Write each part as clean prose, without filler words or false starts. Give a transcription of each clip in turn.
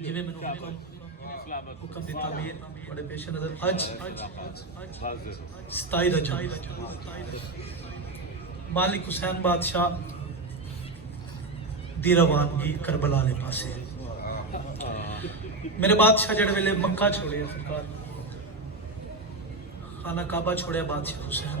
ਜਿਵੇਂ ਮੈਨੂੰ ਹੁਕਮ ਦਿੱਤਾ ਮੀਰ ਬੜੇ ਪੇਸ਼ ਨਜ਼ਰ ਅੱਜ 27 ਰਜਬ ਮਾਲਿਕ ਹੁਸੈਨ ਬਾਦਸ਼ਾਹ ਦੀ ਰਵਾਨਗੀ ਕਰਬਲਾ ਦੇ ਪਾਸੇ ਮੇਰੇ ਬਾਦਸ਼ਾਹ ਜਿਹੜੇ ਵੇਲੇ ਮੱਕਾ ਛੋੜਿਆ ਸਰਕਾਰ ਖਾਨਾ ਕਾਬਾ ਛੋੜਿਆ ਬਾਦਸ਼ਾਹ ਹੁਸੈਨ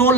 9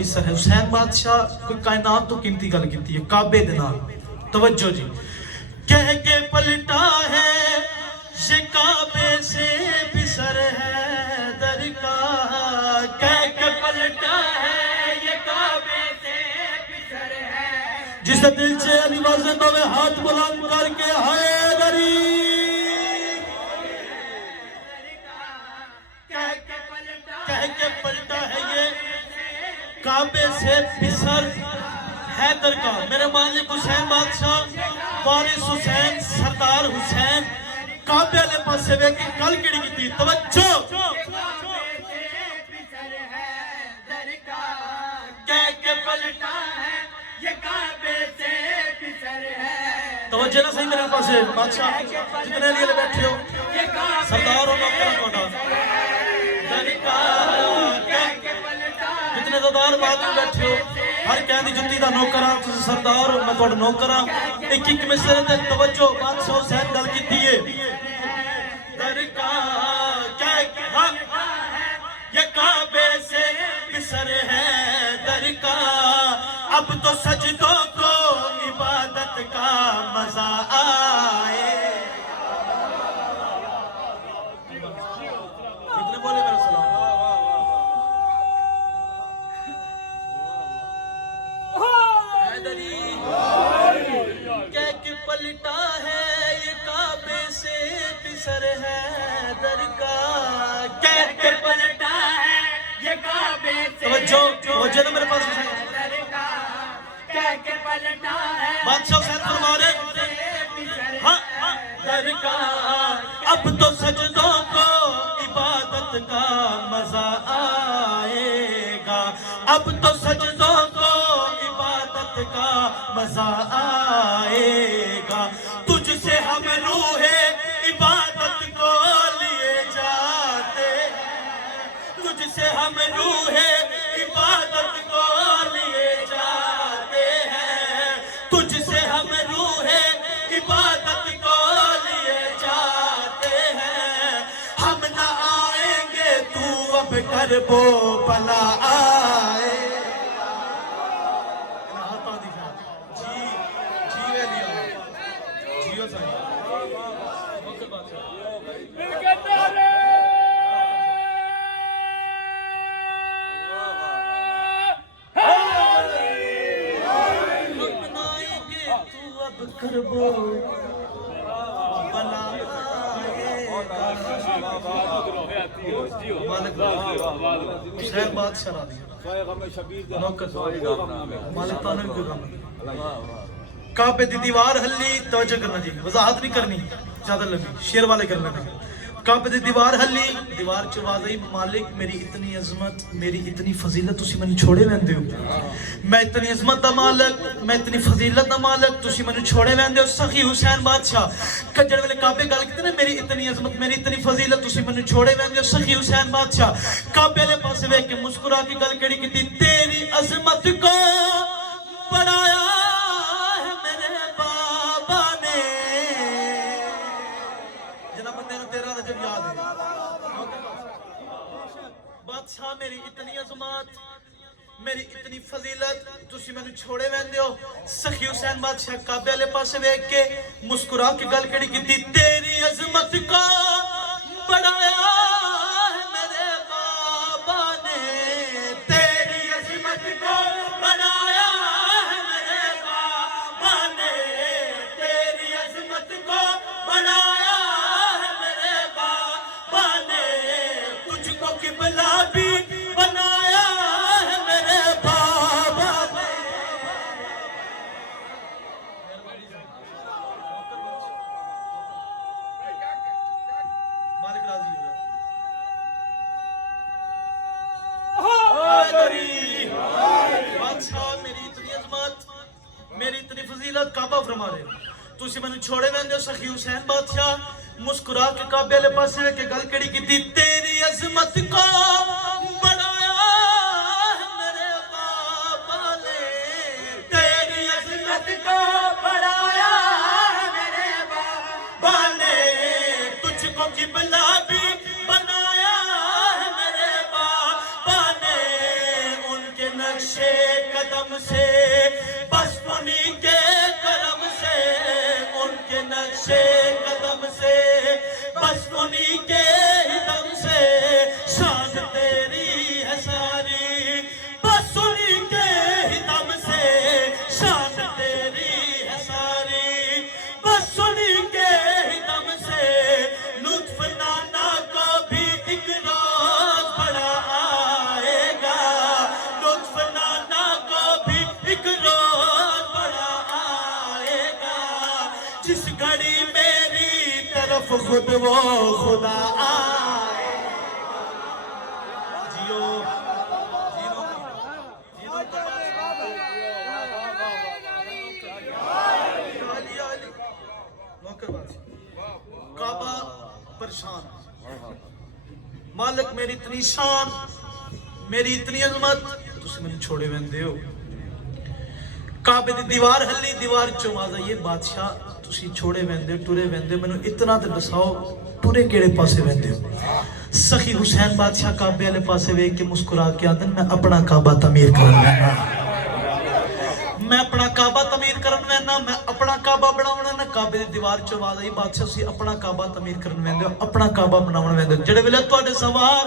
پسر ہے. حسین بادشاہ کوئی کائنات تو قیمتی گل کیتی ہے کعبے دے نال. توجہ جی. کہہ کے پلٹا ہے یہ کعبے سے پسر ہے در کا. کہہ کے پلٹا ہے یہ کعبے سے پسر ہے. جس دل سے علی واضح میں ہاتھ بلند کر کے حیدری. کہہ کے پلٹا ہے یہ کعبے سے پسر حیدر کا. میرے مالک حسین بادشاہ وارث حسین سردار حسین کعبے والے پاسے وے کے گل کیڑی کیتی. توجہ. کہہ کے پلٹا ہے یہ کعبے سے پسر ہے. توجہ نہ صحیح میرے پاسے بادشاہ جتنے لیے بیٹھے ہو سردار ہو نوکر کوٹا جتنے سردار بعد میں بیٹھے ہو ہر کہندی جتی دا نوکر ہاں تسی سردار ہو میں تہاڈا نوکر ہاں. ایک ایک مصرے تے توجہ بادشاہ حسین گل کیتی ہے در کا. یہ کعبے سے پسر ہے در کا. اب تو سجدوں کو عبادت کا مزہ آئے. کتنے بولے میرا سلام. حیدری کہہ کے پلٹا ہے یہ کعبے سے پسر ہے در کا. کہہ کے پلٹا ہے یہ کعبے سے توجہ نا میرے پاس در کا. کہہ کے پلٹا ہے بادشاہ حسین فرما رہے ہاں در کا. اب تو سجدوں کو عبادت کا مزہ آئے گا. اب تو سجدوں کو عبادت کا مزہ آئے گا. تجھ سے ہم روح عبادت کو لیے جاتے. تجھ سے ہم روح عبادت کو لیے جاتے ہیں. تجھ سے ہم روح عبادت کو لیے جاتے ہیں. ہم نہ آئیں گے تو اب کر وہ بلا آئے. حسین بادشاہ را دیا مالک تانے کوئی غم. کعبے دی دیوار ہلی. توجہ کرنا جی وضاحت نہیں کرنی زیادہ لمبی شیر والے کرنا. کعبے دی دیوار ہلی. دیوار چ آواز آئی مالک میری اتنی عظمت میری اتنی فضیلت تسی مینوں چھوڑے ویندے ہو. میں اتنی عظمت دا مالک میں اتنی فضیلت دا مالک تسی مینوں چھوڑے ویندے ہو. سخی حسین بادشاہ کجڑ والے کعبے گل کیتے نا میری اتنی عظمت میری اتنی فضیلت تسی مینوں چھوڑے ویندے ہو. سخی حسین بادشاہ کعبے والے پاسے ویکھ کے مسکرا کے گل کیڑی کیتی. تیری عظمت کو بڑھایا ہے میرے بابا نے. جناب بندے نوں تیرا رجب یاد ہے بادشاہ میری اتنی عظمت میری اتنی فضیلت تسی مینوں چھوڑے ویندے ہو. سخی حسین بادشاہ کعبے والے پاسے ویکھ کے مسکرا کے گل کیڑی کیتی. تیری عظمت کو بڑھایا ہے میرے بابا نے. تیری عظمت کو بڑھایا ہے میرے بابا نے. تیری عظمت کو بڑھایا ہے میرے بابا نے. تجھ کو قبلہ بھی بنایا ہے میرے بابا نے. مالک راضی ہو بادشاہ میری اتنی عظمت میری اتنی فضیلت کعبہ فرما رہے تسی مینوں چھوڑے ویندے ہو. سخی حسین بادشاہ مسکرا کے کعبے والے پاسے ویکھ کے گل کیڑی کیتی. تیری عظمت کو بڑھایا ہے میرے بابا نے. تیری عظمت کو بڑھایا ہے میرے بابا نے. تجھ کو قبلہ بھی بنایا ہے میرے بابا نے. ان کے نقش نقشے قدم سے بس انہی کے ہی دم سے شان تیری ہے ساری بس انہی کے ہی دم سے شان تیری ہے ساری بس انہی کے ہی دم سے لطف نانا کو بھی ایک روز بڑا آئے گا لطف نانا کو بھی ایک روز بڑا آئے گا جس گھڑی میری طرف خود وہ خدا آئے جیو جیو کعبہ پریشان مالک میری اتنی شان میری اتنی عظمت تسی میں چھوڑے ویندے ہو کعبے دی دیوار ہلی دیوار چوازا یہ بادشاہ تسی چھوڑے ویندے ٹورے ویندے میں اتنا تے دساؤ ٹورے کیڑے پاسے ویندے ہو سخی حسین بادشاہ کعبے والے پاسے ویکھ کے مسکرا کے آدن میں اپنا کعبہ تعمیر کرنا میں اپنا کعبہ تعمیر کرنا ہے نا میں اپنا کعبہ بناونا نا کعبے دی دیوار چ آواز آئی بادشاہ سی اپنا کعبہ تعمیر کرنا ویندے اپنا کعبہ بناونا ویندے جڑے ویلے تواڈے سوار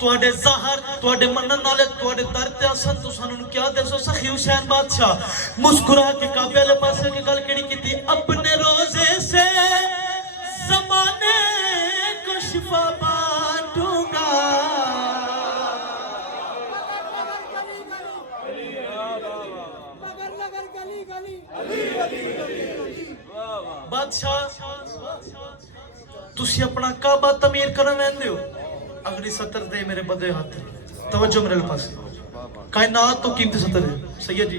تواڈے ظاہر تواڈے منن والے تواڈے در تے اسن تو سانوں کیا دسو سخی حسین بادشاہ مسکرا کے کعبے والے پاسے کی گل کیڑی کیتی اپنے روزے سے زمانے کو شفا بانٹوں گا بادشاہ تسی اپنا کعبہ تعمیر کرن ویندے ہو اگلی سطر دے میرے بدے ہاتھ توجہ میرے پاس کائنات تو قیمتی سطر ہے سید جی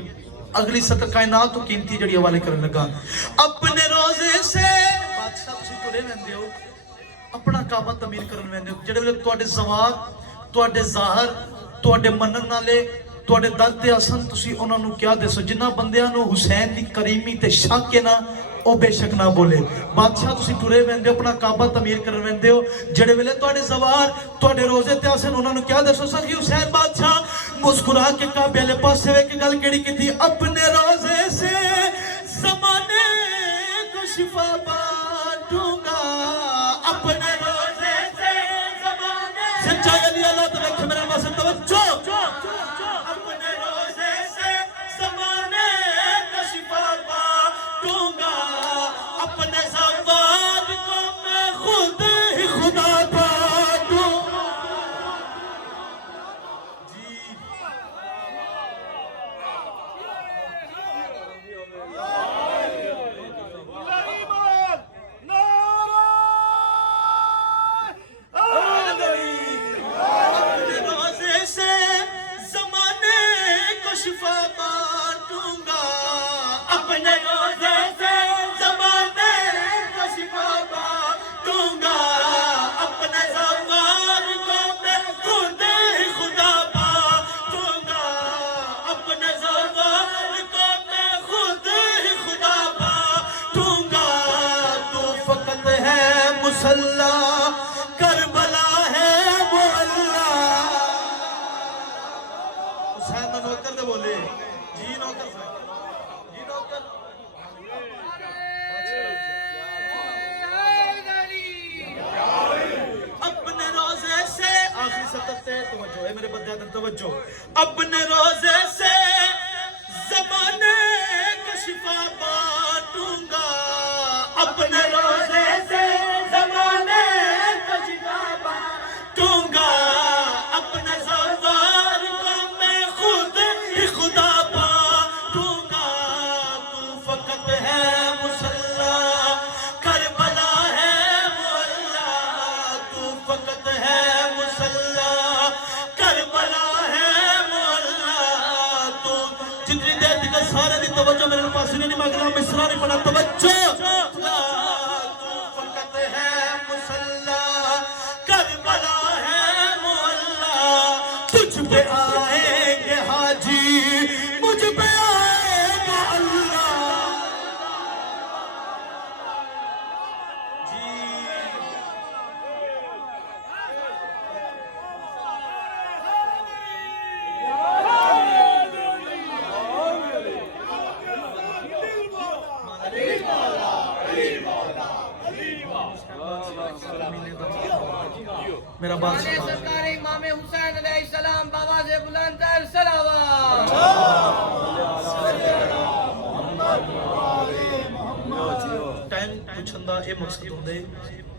اگلی سطر کائنات تو قیمتی جڑی حوالے کرن لگا اپنے روزے سے بادشاہ تسی ٹرے ویندے ہو اپنا کعبہ تعمیر کرن ویندے ہو جڑے ویلے تواڈے زوار تواڈے ظاہر تواڈے منن والے تواڈے در تے اسن تسی انہاں نو کیا دسو جنہ بندیاں نو حسین دی کریمی تے شک ہے نا او بے شک نہ بولے بادشاہ تسی ٹرے ویندے ہو اپنا کعبہ تعمیر کرن ویندے ہو جڑے ویلے تواڈے زوار تواڈے روزے تے اسن انہاں نو کیا دسو سخی حسین بادشاہ مسکرا کے کعبے والے پاسے ویکھ کے گل کیڑی کیتی اپنے روزے سے زمانے کو شفا بانٹوں گا اپنے روزے سے زمانے سچائی علی اللہ تو دیکھ میرے پاس توجہ اپنے روزے سے زمانے کو شفا بانٹوں گا اپنے زوار کو میں خود ہی خدا بانٹوں شفا بانٹوں گا اپنے روزے سے زمانے کو شفا بانٹوں گا اپنے زوار کو میں خود ہی خدا بانٹوں گا اپنے زوار کو میں خود ہی خدا بانٹوں گا تو فقط ہے مسلح کربلا ہے وہ اللہ حسین نوکر دے بولے جی نوکر جی نوکر اپنے روزے سے آخری سطر سے توجہ ہے میرے بندے آدھر توجہ اپنے روزے سے زمانے کو شفا بانٹوں گا اپنے روزے سے زمانے کو شفا بانٹوں گا اپنے زوار کو میں خود ہی خدا بانٹوں گا تو فقط ہے مسلح کربلا ہے وہ اللہ تو فقط ہے مسلح کربلا ہے وہ اللہ میرا بادشاہ سرکار امام حسین علیہ السلام بابا سے بلند تر سلام ٹائم پوچھن دا یہ مقصد ہوندے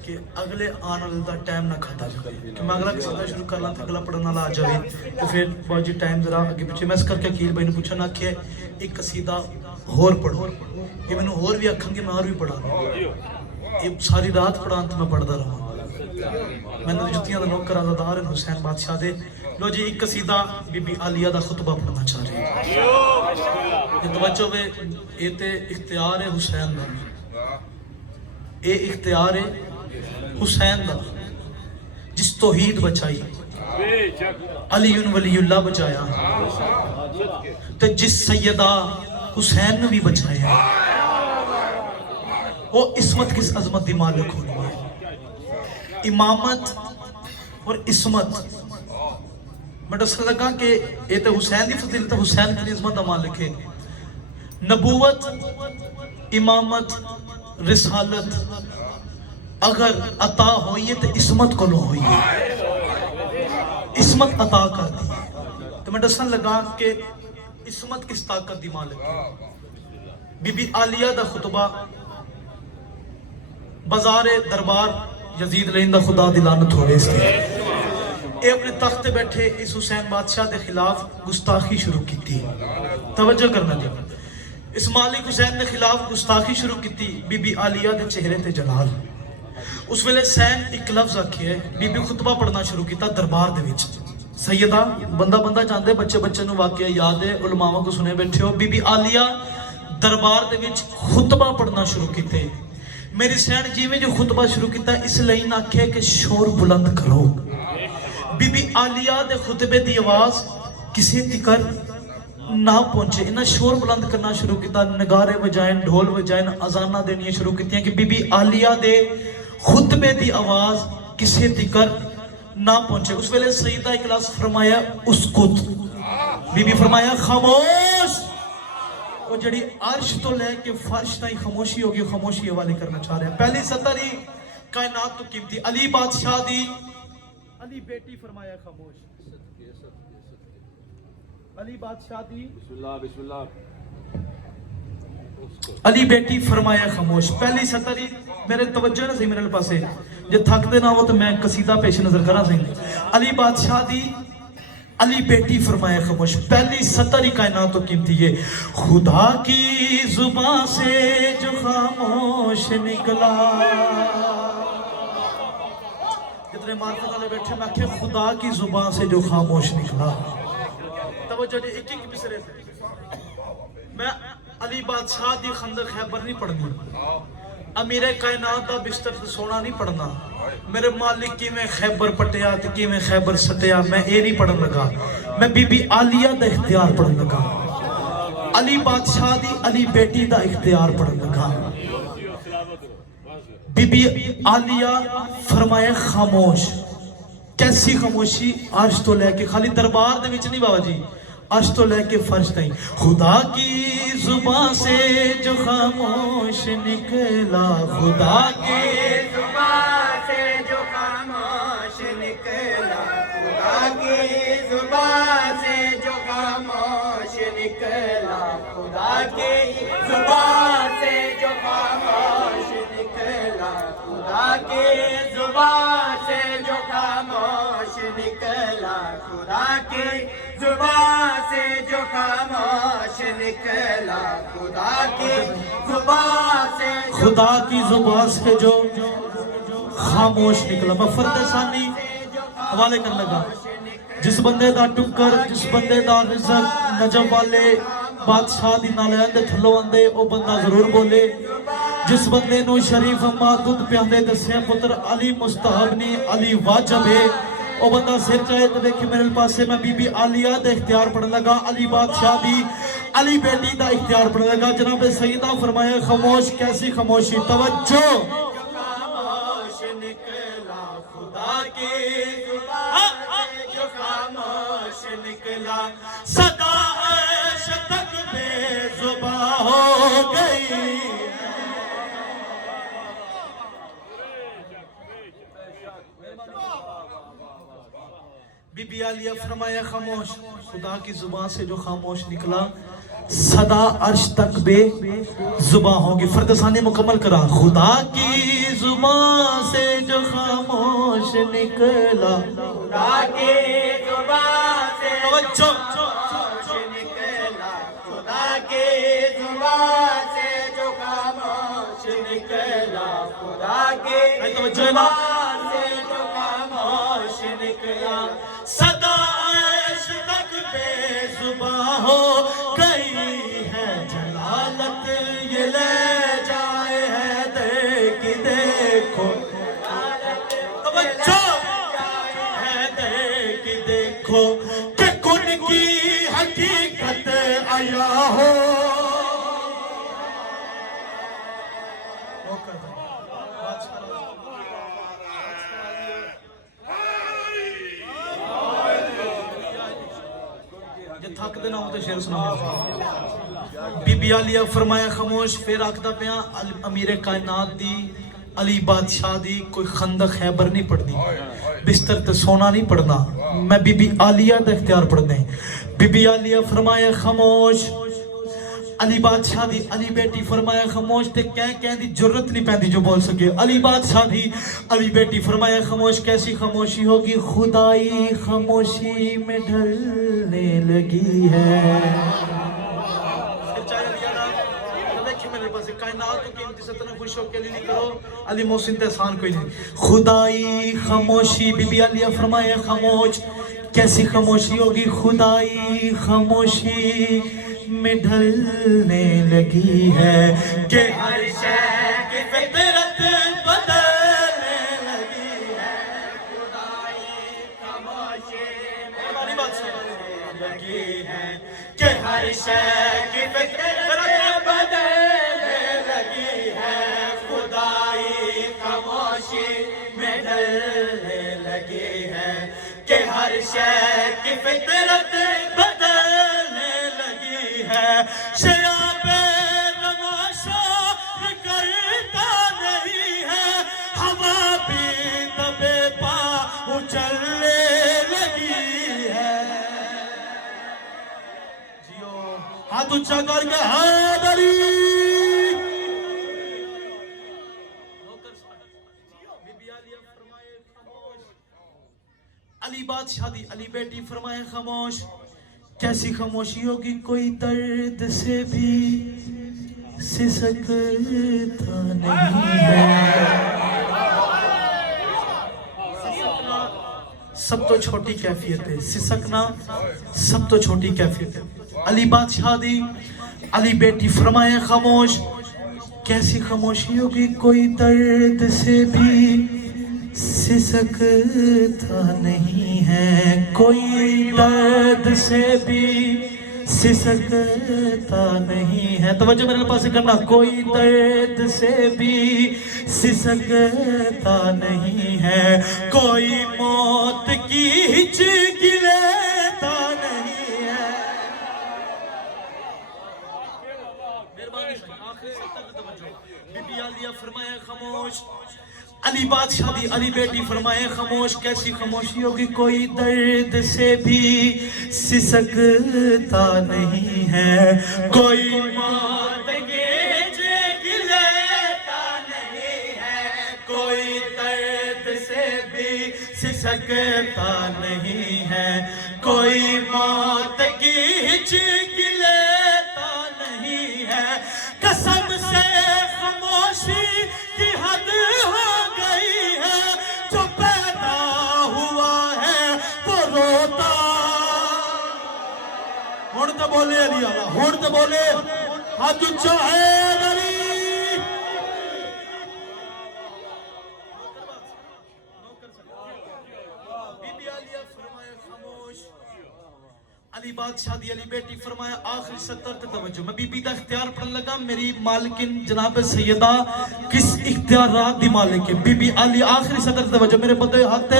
کہ اگلے آن والے دا ٹائم نہ کھاتا جائے کہ میں اگلا قصیدہ شروع کر لاں تے اگلا پڑھن والا آ جائے تو پھر باجی ٹائم ذرا اگے پیچھے میں اس کر کے عقیل بھائی نے پوچھنا کہ ایک قصیدہ ہور پڑھو کہ میں نے اور بھی آکھن کہ میں اور بھی پڑھا یہ ساری رات پڑھان تو میں پڑھدا رہا میں نے جتیاں دا نوکر آزادار حسین بادشاہ دے لو جی ایک قصیدہ بی بی عالیہ دا خطبہ پڑھنا چاہ رہے ہیں توجہ وے یہ تے اختیار ہے حسین دا یہ اختیار ہے حسین دا جس توحید بچائی علی ولی اللہ بچایا تے جس سیدہ حسین نے بھی بچایا وہ عصمت کس عظمت دی مالک ہونی ہے امامت اور عصمت میں ڈسل لگا کہ یہ تو حسین دی فضیلت حسین کی عظمت دا مالک ہے نبوت امامت رسالت اگر عطا ہوئی ہے تو عصمت کو لو ہوئی ہے عصمت عطا کر دی تو میں ڈسن لگا کہ عصمت کس طاقت دی مالک ہے بی بی عالیہ دا خطبہ بازار دربار یزید لین دا خدا دلانت ہوئے اس کے اے اپنے تخت بیٹھے اس حسین بادشاہ دے خلاف گستاخی شروع کی تھی توجہ کرنا جا اس مالک حسین دے خلاف گستاخی شروع کی تھی بی بی عالیہ دے چہرے تے جلال اس ویلے سین ایک لفظ آکھی ہے بی بی خطبہ پڑھنا شروع کیتا دربار دے وچ سیدہ بندہ جاندے بچے نو واقعہ یاد ہے علماء کو سنے بیٹھے ہو بی بی عالیہ دربار دے وچ خطبہ پڑھنا شروع کیتے میری سین جی میں جو خطبہ شروع کیتا اس لئی نہ کہے کہ شور بلند کرو بی بی عالیہ دے خطبے دی آواز کسی تکر نہ پہنچے انہاں شور بلند کرنا شروع کیتا نگارے بجائیں ڈھول بجائیں اذانہ دینی شروع کیتی ہیں کہ بی بی عالیہ دے خطبے دی آواز کسی تکر نہ پہنچے اس ویلے سیدہ اکلاس فرمایا اسکت بی بی فرمایا خاموش وہ جڑی عرش تو لے کے فرش تائیں خاموشی ہوگی خاموشی حوالے کرنا چاہ رہے ہیں پہلی سطر ہی کائنات تو قیمتی علی بادشاہ دی علی بیٹی فرمایا خاموش علی بادشاہ دی بسم اللہ علی بیٹی فرمایا خاموش پہلی سطر ہی میرے توجہ نہ سی میرے پاسے جے تھک دے نہ ہو تو میں قصیدہ پیش نظر کرا سیں علی بادشاہ دی علی بیٹی فرمایا خاموش پہلی سطر ہی کائنات تو قیمتی ہے خدا کی زبان سے جو خاموش نکلا جتنے معرفت والے بیٹھے میں کہ خدا کی زبان سے جو خاموش نکلا توجہ جی ایک ایک مصرے سے میں علی بادشاہ دی خندق خیبر نہیں پڑھنی امیر کائنات دا بستر تے سونا نہیں پڑھنا میرے مالک کی میں خیبر پٹیا تے کی میں خیبر ستیا میں اے نہیں پڑھن لگا میں بی بی عالیہ دا اختیار پڑھن لگا علی بادشاہ دی علی بیٹی دا اختیار پڑھن لگا بی بی عالیہ فرمایا خاموش کیسی خاموشی عرش تو لے کے خالی دربار دے وچ نہیں بابا جی عرش تو لے کے فرش تائیں خدا کی زبان سے جو خاموش نکلا خدا کی زبان سے جو خاموش نکلا خدا کی زبان سے جو خاموش نکلا خدا کی زبان سے جو خاموش نکلا خدا کی زبان سے جو خاموش نکلا خدا کی زبان سے جو خاموش نکلا خدا کی زبان سے خدا کی زبان سے جو خاموش نکلا میں فرد ثانی حوالے کرنے لگا جس بندے دا ٹکر جس بندے دا رزق نجم والے بادشاہ دی نالین دے تھلو اندے او بندہ ضرور بولے جس بندے نو شریف اما دودھ پیاندے دسے پتر علی مستحب نہیں علی واجب ہے او بندہ سر چاہے تو دیکھیں میرے پاسے میں بی بی عالیہ دا اختیار پڑھ لگا علی بادشاہ دی علی بیٹی دا اختیار پڑھ لگا جناب سیدہ فرمایا خاموش کیسی خاموشی توجہ خاموش نکلا خدا کی زبان سے جو خاموش نکلا صدا عرش تک بے زباں ہو گئی بی بی عالیہ فرمایا خاموش، خدا کی زبان سے جو خاموش نکلا صدا عرش تک بے زباں ہوگی. فرد ثانی مکمل کرا. خدا کی زبان سے جو خاموش نکلا، خدا کی زبان سے توجہ نکلا، خدا کی زبان سے جو خاموش نکلا، خدا کی زبان سے جو خاموش نکلا، صدا عرش تک بے زباں ہو گئی ہے. جلالت یہ لے جائے ہے دیکھ دیکھو، توجہ ہے دیکھ دیکھو کہ کن کی حقیقت آیا ہو. یہ تھک دینا ہوں تو شعر سنا. بی بی عالیہ فرمایا خاموش، پھر آکھدا پیا امیر کائنات دی علی بادشاہ دی کوئی خندق خیبر نہیں پڑھنی، بستر تے سونا نہیں پڑھنا، میں بی بی عالیہ دا اختیار پڑھنے. بی بی عالیہ فرمایا خاموش، علی بادشاہ دی علی بیٹی فرمایا خاموش، تے کہہ دی جرت نہیں پیندی جو بول سکے. علی بادشاہ دی علی بیٹی فرمایا خاموش، کیسی خاموشی ہوگی؟ خدائی خاموشی میں ڈھلنے لگی ہے. کائنات کو قیمتی سے اتنا خوش ہو کے لیے نہیں کرو، علی محسن تحسان کوئی نہیں. خدائی خاموشی، بی بی عالیہ فرمایا خاموش، کیسی خاموشی ہوگی؟ خدائی خاموشی میں ڈھلنے لگی ہے کہ ہر شے کی فطرت بدلنے لگی ہے. خدائی خاموشی میں ڈھلنے لگی ہے کہ ہر شے کی فطرت بدلنے لگی ہے. خدائی خاموشی میں ڈھلنے لگی ہے کہ ہر شے کی فطرت بدلنے لگی ہے. شیاب نماشا کرتا نہیں ہے، ہوا بھی دبے پا اچھلنے لگی ہے. جیو ہاتھ اونچا کر کے حیدری. علی بادشاہ دی علی بیٹی فرمائے خاموش، کیسی خاموشی ہوگی؟ کوئی درد سے بھی سسکتا نہیں ہے. سب تو چھوٹی کیفیت ہے سسکنا، سب تو چھوٹی کیفیت ہے. علی بادشاہ دی علی بیٹی فرمائے خاموش، کیسی خاموشی ہوگی؟ کوئی درد سے بھی سسکتا نہیں ہے، کوئی درد سے بھی سسکتا نہیں ہے. توجہ میرے پاس کرنا. کوئی درد سے بھی سسکتا نہیں ہے، کوئی موت کی ہچک لیتا نہیں ہے. بی بی عالیہ فرمایا خاموش، علی بادشاہ دی علی بیٹی فرمائے خاموش، کیسی خاموشی ہوگی؟ کوئی درد سے بھی سسکتا نہیں ہے، کوئی موت کی ہچک لیتا نہیں ہے، کوئی درد سے بھی سسکتا نہیں ہے، کوئی موت کی ہچک لیتا نہیں ہے. قسم سے خاموشی کی حد ہو گئی ہے، جو پیدا ہوا ہے وہ روتا. ہون تے بولے علی اللہ، ہون تے بولے ہاتھ اونچا ہے علی. بی بی عالیہ فرمایا خاموش، علی بادشاہ دی علی بیٹی فرمایا آخری سطر تے توجہ. میں بی بی دا اختیار پڑھن لگا. میری مالکن جناب سیدہ کس اختیارات دی مالک ہے؟ بی بی علی آخری سطر تے توجہ. میرے بندے ہاتھ تے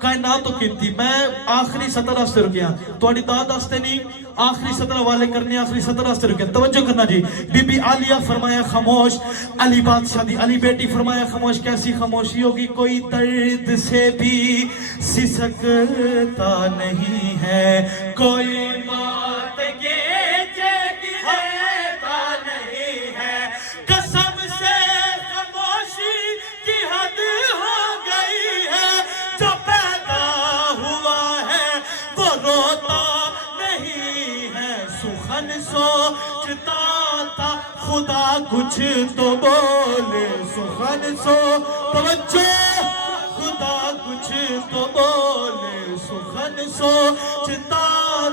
کائنات تو کیتی میں آخری سطر واسطے رکیا تھوڑی داد واسطے نہیں آخری سطر والے کرنے آخری سطر واسطے رکیا توجہ کرنا جی بی بی عالیہ فرمایا خاموش علی بادشاہ دی علی بیٹی فرمایا خاموش کیسی خاموشی ہوگی کوئی درد سے بھی سسکتا نہیں ہے کوئی بات گیجے کی دیتا نہیں ہے قسم سے خاموشی کی حد ہو گئی ہے جو پیدا ہوا ہے وہ روتا نہیں ہے سخن سوچتا تھا خدا کچھ تو بولے سخن سو توجہ خدا کچھ تو بولے سخن سوچتا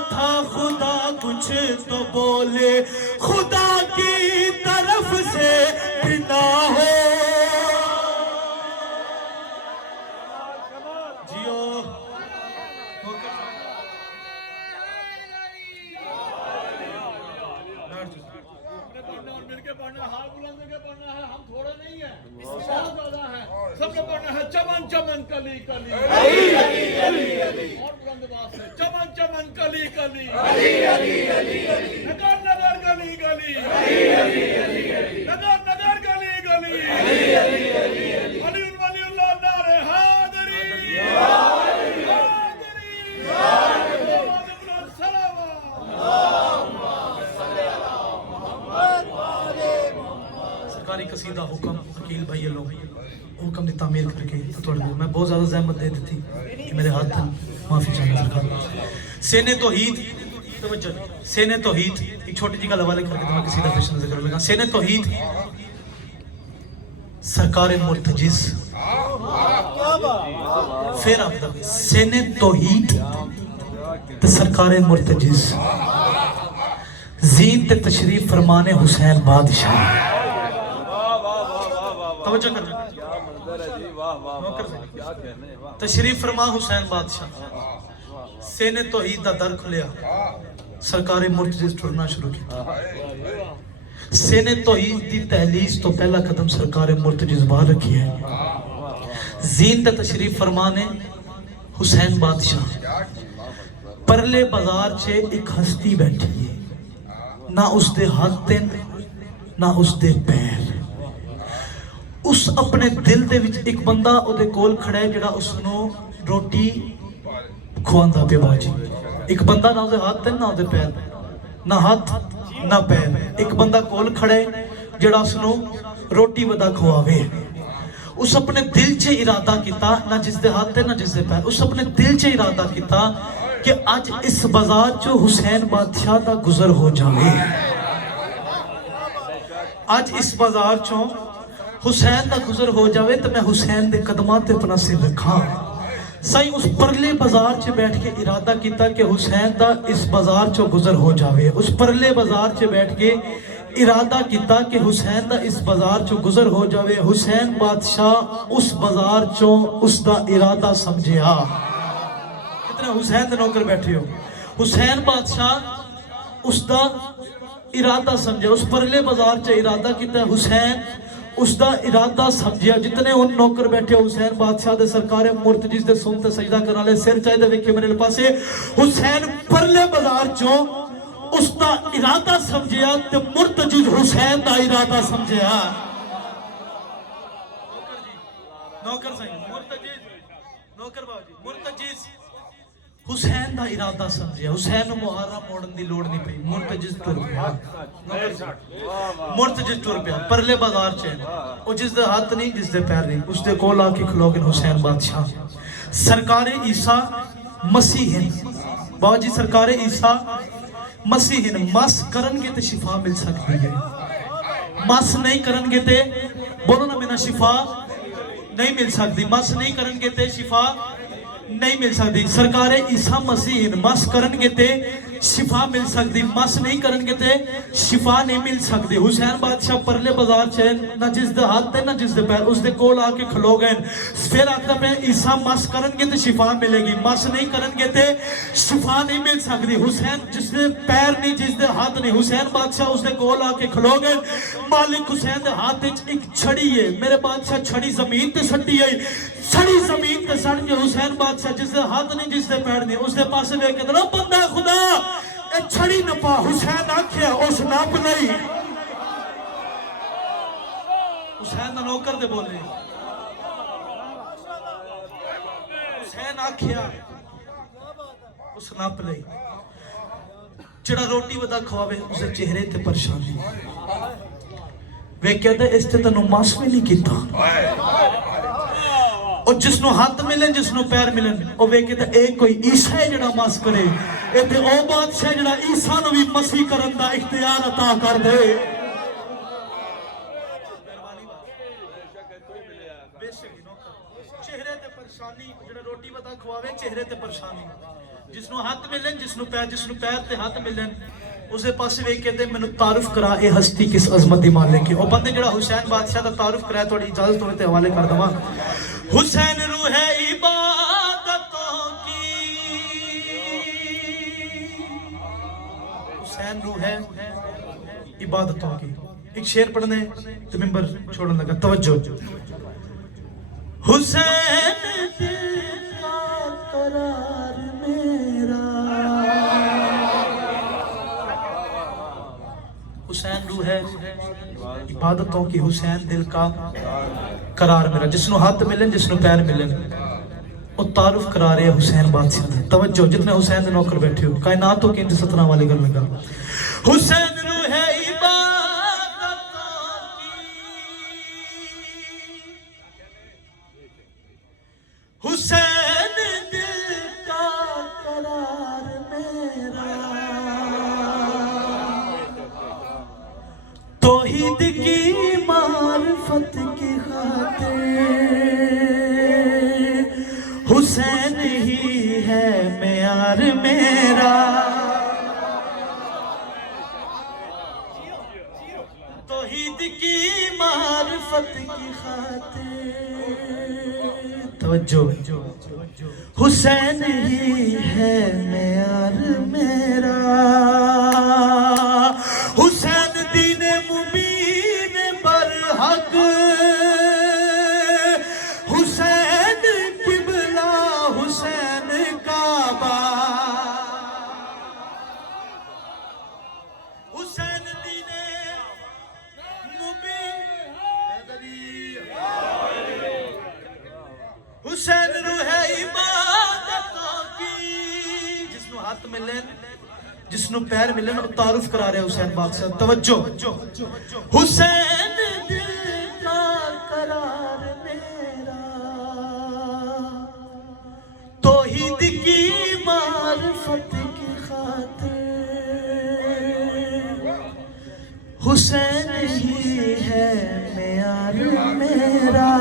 تھا خدا کچھ تو بولے خدا کی طرف سے بنا ہو جیو مل کے پڑھنا ہاتھ بلند کے پڑھنا ہے ہم تھوڑے نہیں ہیں بہت زیادہ ہے سب کو پڑھنا ہے چمن چمن کلی کلی اور بلند بات ہے چمن چمن کلی کلی نگر نگر گلی گلی نگر نگر گلی گلی ولی اللہ نعرہ حاضری سرکاری قصیدہ حکم عقیل بھائی لوگ حکم دی تعمیر کر کے تھوڑا میں بہت زیادہ زحمت دے دیتی کہ میرے ہاتھ معافی چاہنا سرکار سینے توحید توجہ سینے توحید ایک چھوٹی جی کا حوالے کر کے تو میں قصیدہ پیش نظر کر لگا سینے توحید سرکار مرتجز پھر آپ دا سینے توحید سرکار مرتجز زین تے تشریف فرمانے حسین بادشاہ توجہ کرنا تشریف فرما حسین بادشاہ سینے توحید دا در کھلیا سرکار مرتجز ٹرنا شروع کیا سینے توحید دی تحلیز تو پہلا قدم سرکار مرتجز باہر رکھی ہے زین تے تشریف فرمانے حسین بادشاہ پرلے بازار چے ایک ہستی بیٹھی ہے نہ اس دے ہاتھ نہ اس دے پیر اس اپنے دل دے وچ ایک بندہ او دے کول کھڑا ہے جڑا اس نو روٹی کھواندا پیا باجی ایک بندہ نہ او دے ہاتھ نہ او دے پیر نہ ہاتھ نہ پیر ایک بندہ کول کھڑا ہے جڑا اس نو روٹی ودا کھواوے اس اپنے دل چے ارادہ کیتا نہ جس دے ہاتھ نہ جس دے پیر اس اپنے دل چے ارادہ کیتا کہ آج اس بازار چو حسین بادشاہ دا گزر ہو جاوے آج اس بازار چو حسین دا گزر ہو جاوے تو میں حسین دے قدمات تے اپنا سر رکھا سائیں اس پرلے بازار چے بیٹھ کے ارادہ کیتا کہ حسین دا اس بازار چو گزر ہو جاوے اس پرلے بازار چے بیٹھ کے ارادہ کیتا کہ حسین دا اس بازار چو گزر ہو جاوے حسین بادشاہ اس بازار چو اس دا ارادہ سمجھیا حسین دے نوکر بیٹھے ہو حسین بادشاہ اس دا ارادہ سمجھے اس پرلے بازار چا ارادہ کیتا ہے حسین اس دا ارادہ سمجھیا جتنے ان نوکر بیٹھے ہو حسین بادشاہ دے سرکار مرتجز دے سنتے سجدہ کرنا لے سر چاہے دے ویکھے میرے پاسے حسین پرلے بازار چو اس دا ارادہ سمجھیا تے مرتجز حسین دا ارادہ سمجھیا نوکر صحیح مرتجز نوکر باجی مرتجز حسین دا ارادہ سمجھیا حسین محرم موڑن دی لوڑ نہیں پئی مرتجز ٹر پیا مرتجز ٹر پیا پرلے بازار چ او جس دے ہاتھ نہیں جس دے پیر نہیں اس دے کول آ کے کھلو گے حسین بادشاہ سرکار عیسیٰ مسیح ہیں باجی سرکار عیسیٰ مسیح ہیں مس کرن گے تے شفا مل سکتی ہے مس نہیں کرن گے تے بولو نا مینا شفا نہیں مل سکتی مس نہیں کرن گے تے شفا نہیں مل سکتی سرکار عیسیٰ مسیح مس کرن گے تے شفا مل سکتی مس نہیں کرن گے تے شفا نہیں مل سکتی حسین بادشاہ پرلے بازار چ نہ جس دے ہاتھ تے نہ جس دے پیر اس دے کول آ کے کھلو گئے پھر آکھدا پیا عیسیٰ مس کرن گے تے شفا ملے گی مس نہیں کرن گے تے شفا نہیں مل سکتی حسین جس دے پیر نہیں جس دے ہاتھ نہیں حسین بادشاہ اس دے کول آ کے کھلو گئے مالک حسین دے ہاتھ وچ ایک چھڑی ہے میرے بادشاہ چھڑی زمین تے سٹی ہے چھڑی زمین تے سٹ کے حسین بادشاہ جس دے ہاتھ نہیں جس دے پیر نہیں اس دے پاسے ویکھ کے تے بندہ خدا اے چھڑی نپا حسین آکھیا اس نپ نہیں حسین دا نوکر دے بولے حسین آکھیا اس نپ نہیں جڑا روٹی ودا کھواوے اسے چہرے تے پریشانی ویکھیا تے اس تے تینوں مس بھی نہیں کیتا اور جس نو ہاتھ ملن جس نو پیر ملن او ویکھے تے ایک کوئی عیسیٰ ہے جڑا مس کرے اے تے او بادشاہ جڑا عیسیٰ نو بھی مسیح کرن دا اختیار عطا کر دے چہرے تے پریشانی جڑا روٹی ودا کھواوے چہرے تے پریشانی جس نو ہاتھ ملن جس نو پیر تے ہاتھ ملن اسے پاسے ویکھ کے مینوں تعارف کرا اے ہستی کس عظمت دی مالک ہے او بندے جڑا حسین بادشاہ دا تعارف کرا تھوڑی اجازت ہوے تے حوالے کر دواں حسین روح عبادتوں کی حسین روح ہے عبادتوں کی ایک شعر پڑھنے تے ممبر چھوڑنے لگا توجہ حسین دل کا قرار میرا حسین روح ہے عبادتوں کی حسین دل کا قرار میرا جس نو ہاتھ ملن جس نو پیر ملن او تعارف کرا رہے حسین بادشاہ دا توجہ جتنے حسین دے نوکر بیٹھے ہو کائنات تو کینتے 17 والے گل لگا حسین روح ہے عبادتوں کی حسین دل کا قرار میرا توحید کی معرفت کی خاطر حسین ہی ہے معیار میرا توحید کی معرفت کی خاطر توجہ حسین ہی ہے معیار میرا حسین دین مبین برحق حسین قبلہ حسین کعبہ حسین دین مبین حسین روح عبادتوں کی جس نو ہاتھ ملن جس نو پیر ملن اور تعارف کرا رہے حسین بادشاہ توجہ حسین دل کا قرار میرا توحید کی معرفت کی خاطر حسین ہی ہے معیار میرا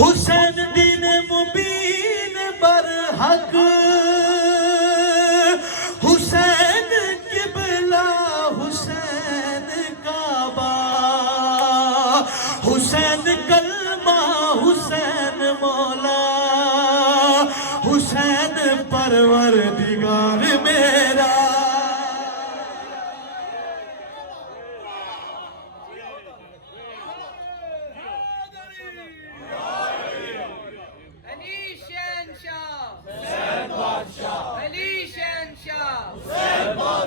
حسین دین مبین برحق حسین قبلہ حسین کعبہ حسین کلمہ حسین مولا حسین پروردگار میرا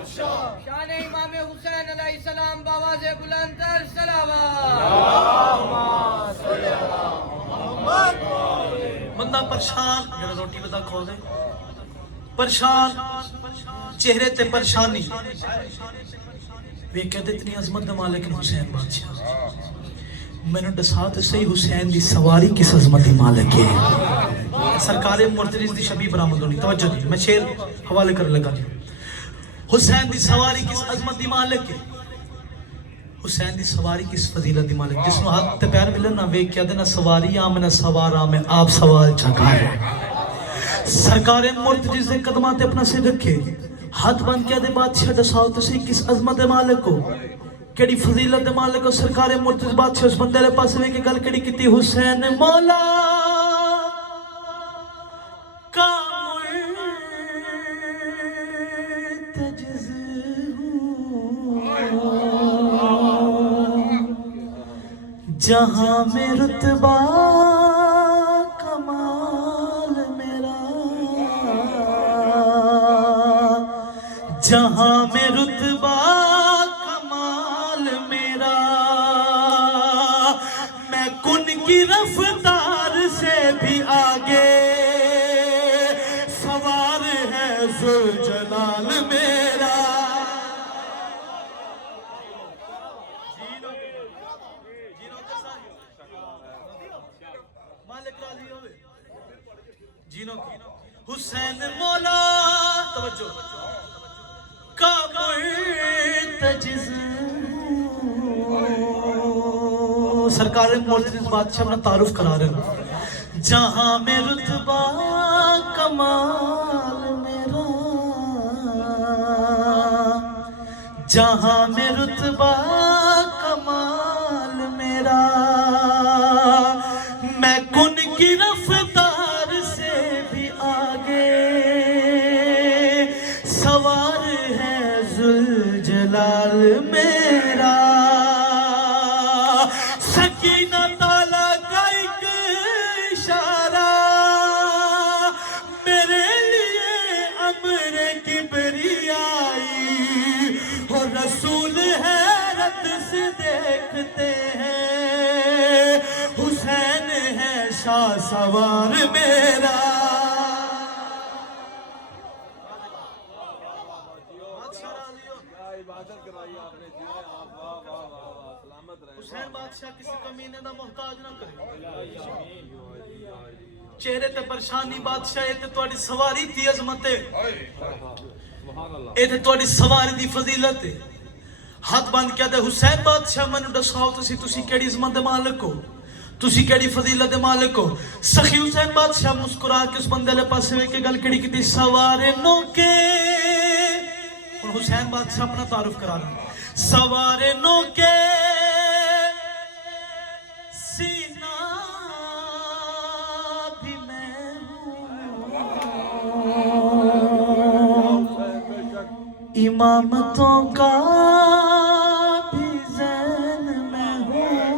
شان امام حسین علیہ السلام باواز بلند تر صلوات بندہ پریشان جڑا روٹی ودا کھو دے پریشان چہرے تے پریشانی ویکھے تے اتنی عظمت دے مالک حسین بادشاہ میں نے دسا تے صحیح حسین دی سواری کس عظمت دی مالک ہے سرکار مرتضی دی شبیہ برآمد ہونی توجہ دی میں شعر حوالے کر لگا جی حسین دی سواری کس عظمت دی مالک ہے حسین دی سواری کس فضیلت دی مالک جس نو ہاتھ تے پیر ملن نہ ویکھ کے دے نہ سواری آ میں نہ سوارا میں آپ سوال چکا ہے سرکار مرتضی سے قدمات اپنا سر رکھے ہاتھ بند کیا دے بادشاہ دساؤ تسی کس عظمت مالک ہو کیڑی فضیلت مالک ہو سرکار مرتضی بادشاہ اس بندے لے پاس ہوئے کہ گل کیڑی کیتی حسین مولا کا مرتجز جہاں میں رتبہ کمال میرا جہاں میں رتبہ کمال میرا میں کن کی رفتار سے بھی آگے سوار ہے ذوالجلال میرا حسین مولا توجہ کا مرتجز سرکار مرتضی بادشاہ اپنا تعارف کرا رہے ہیں جہاں میں رتبہ کمال میرا جہاں میں رتبہ کمال میرا میں کن کی رفتار سے بھی آگے سوار ہے ذوالجلال میرا سکینہ تعالیٰ کا ایک اشارہ میرے لیے امر کبریائی اور رسول حیرت سے دیکھتے ہیں حسین ہے شاہ سوار میرا حسین بادشاہ کسی کمینے دا محتاج نہ کرے چہرے تے پریشانی بادشاہ یہ تے تواڈی سواری دی عظمت ہے یہ تے تواڈی سواری دی فضیلت ہے ہاتھ بند کیا دے حسین بادشاہ منو دساؤ تسی کیڑی عظمت دے مالک ہو تسی کیڑی فضیلت دے مالک ہو سخی حسین بادشاہ مسکرا کے اس بندے لے پاسے ہوئے کہ گل کیڑی کیتی سوارے نو کے اور حسین بادشاہ اپنا تعارف کرا رہا سوارے نو کے سینہ بھی میں ہوں امامتوں کا بھی زین میں ہوں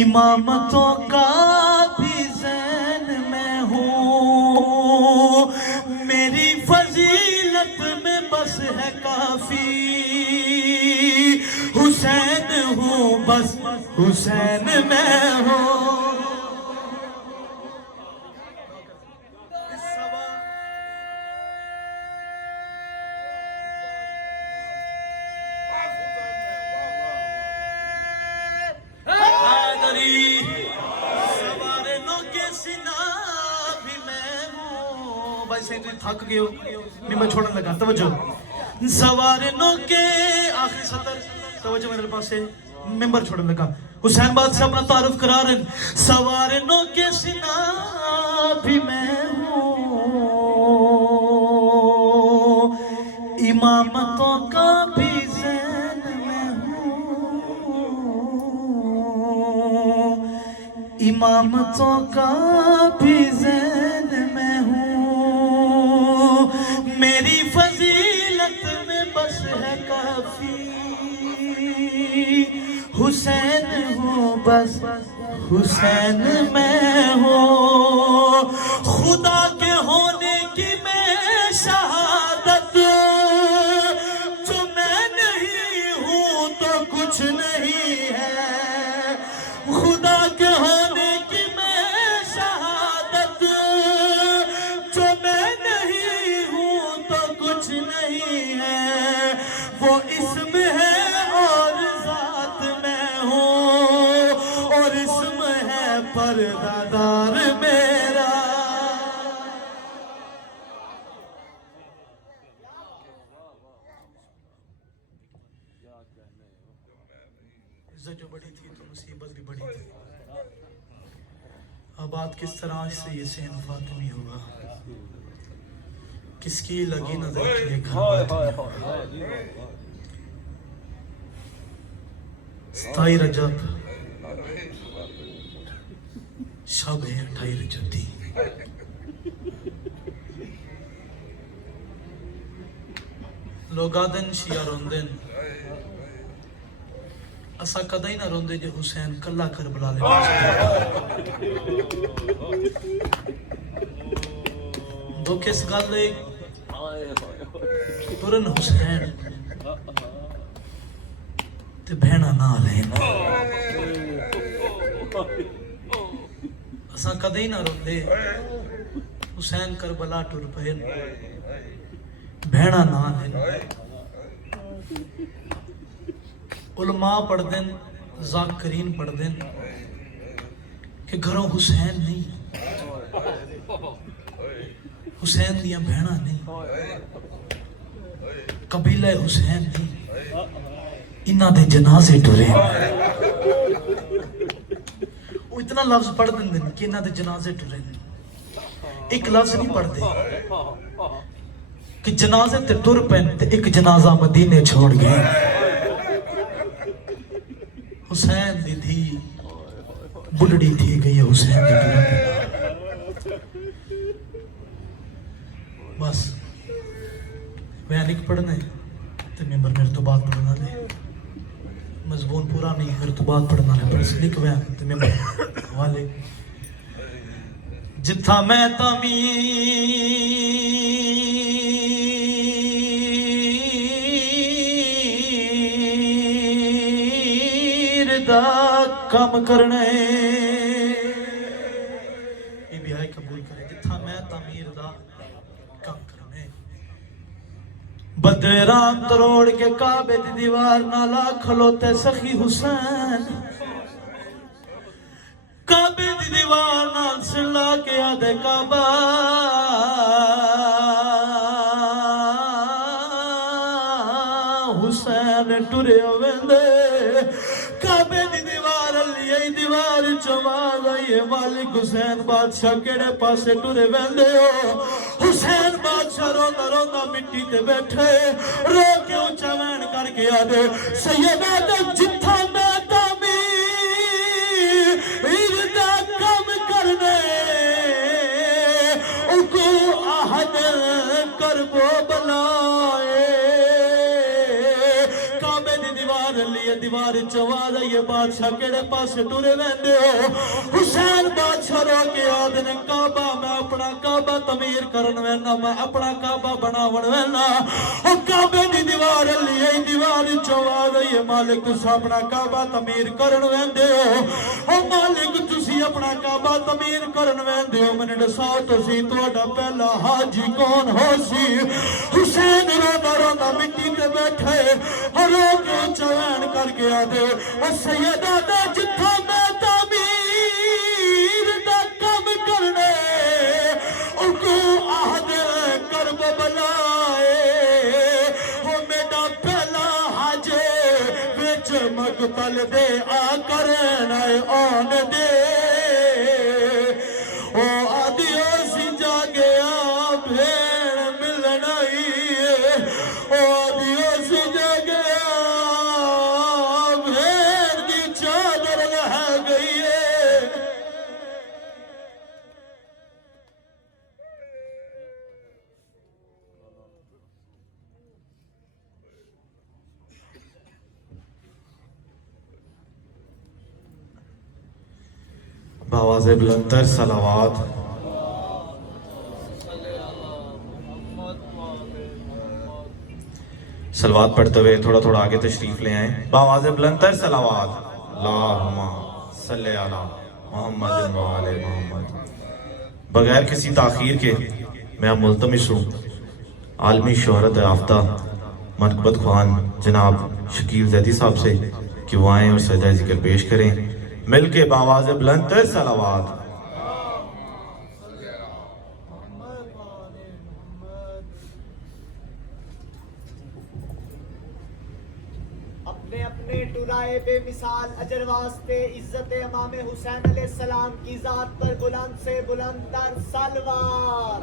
امامتوں کا بھی زین میں ہوں میری فضیلت میں بس ہے کافی حسین ہوں بس حسین میں ہوں تھک گئے ہو میں چھوڑنے لگا توجہ سوارے نو کے آخری سطر توجہ میرے پاس سے ممبر چھوڑنے لگا حسین بادشاہ اپنا تعارف کرا رہے ہیں سوارے نو کے سینہ بھی میں ہوں امامتوں کا بھی زین میں ہوں امامتوں کا بھی زین میں ہوں میری فضیلت میں بس ہے کافی حسین ہوں بس حسین میں ہوں خدا کے ہونے کی میں شہادت جو میں نہیں ہوں تو کچھ نہیں ہے خدا کے ہونے کی میں شہادت جو میں نہیں ہوں تو کچھ نہیں ہے وہ اسم ہے اور ذات میں ہوں اور اسم ہے پردہ میرا عزت جو بڑی تھی تو مصیبت بھی بڑی تھی آباد کس طرح سے یہ سین فاطمی ہوگا، کس کی لگی نظر کہ یہ گھر باطمی ہوگا۔ 27 رجب شب ہے 28 رجب دی، لوگ آدن شیعہ روندن، اسا کدہ ہی نہ روندے جو حسین کلہ کربلا لے دو کس گل لے ترن حسین تے بہنا نہ لین، اسا کدہ ہی نہ روندے حسین کربلا ٹر پہن بہنا نہ لین۔ علماء پڑھ دیں، ذاکرین پڑھ دیں کہ گھروں حسین نہیں، حسین دیا بہنا نہیں، قبیلہ حسین نہیں، انہاں دے جنازے ٹرے۔ وہ اتنا لفظ پڑھ دیں کہ انہاں دے جنازے ٹرے، ایک لفظ نہیں پڑھ دے کہ جنازے تے ٹر پین تے ایک جنازہ مدینے چھوڑ گئے۔ حسین دی تھی بلڑی تھی گئی ہے حسین دی ٹرے، بس بیان ایک پڑھنے تے ممبر میرے تو بات پڑھنا لے، مضمون پورا نہیں میرے تو بات پڑھنا لے، پڑھ سے لکھ بیان تے ممبر حوالے۔ جتھا میں کام کرنے یہ بھی آئی قبول کرے، جتھا میں تعمیر دا کام کرنے، بدران تروڑ کے کعبے دی دیوار نالا کھلوتے سخی حسین، کعبے دی دیوار نال سلا کے آدھے کعبہ حسین ٹرے ویندے، کعبے دی دیوار علی دیوار چواز آئیے مالک حسین بادشاہ کیڑے پاسے ٹرے ویندے ہو، حسین بادشاہ روندہ روندہ مٹی تے بیٹھے، رو کے اونچا وین کر کے آدھے سیدہ دے جتھا میں تعمیر دا کم کرنے، اکو آہد کربو بلائے، دیوار چواز آئیے بادشاہ کیڑے پاسے ٹورے ویندے ہو، حسین بادشاہ رو کے آدھنے کعبہ میں اپنا کعبہ تعمیر کرن وینا، میں اپنا کعبہ بناون وینا، او کعبے دی دیوار علی دیوار چواز آئیے مالک تُس اپنا کعبہ تعمیر کرن ویندے ہو، او مالک تُسی اپنا کعبہ تعمیر کرن ویندے ہو، میں نے دساؤ تو سی توڑا پہلا حاجی کون ہو سی، حسین رونا رونا مٹی تے بیٹھے اور رو کے چوین کر کے آدھے اور سیدہ دے جتھا میں تعمیر دا کم کرنے، ان کو آہد کرب بلائے، وہ میڈا پہلا حاجے وچ مقتل دے آ کرنا آن دے، او آدھیو سی جا گیا بھین ملنائی، او آدھیو سی جا گیا بھین دی چادر رہ گئی ہے۔ بآواز بلندر صلوات، صلوات پڑھتے ہوئے تھوڑا تھوڑا آگے تشریف لے آئیں، بآواز بلندر صلوات، اللہم صلی علی محمد و آل محمد۔ بغیر کسی تاخیر کے میں ملتمس ہوں عالمی شہرت یافتہ منقبت خوان جناب شکیل زیدی صاحب سے کہ وہ آئیں اور سجدہ ذکر پیش کریں، مل کے بآواز بلندر صلوات۔ اپنے اپنے ٹرائے بے مثال اجر واسطے عزت امام حسین علیہ السلام کی ذات پر بلند سے بلند تر صلوات.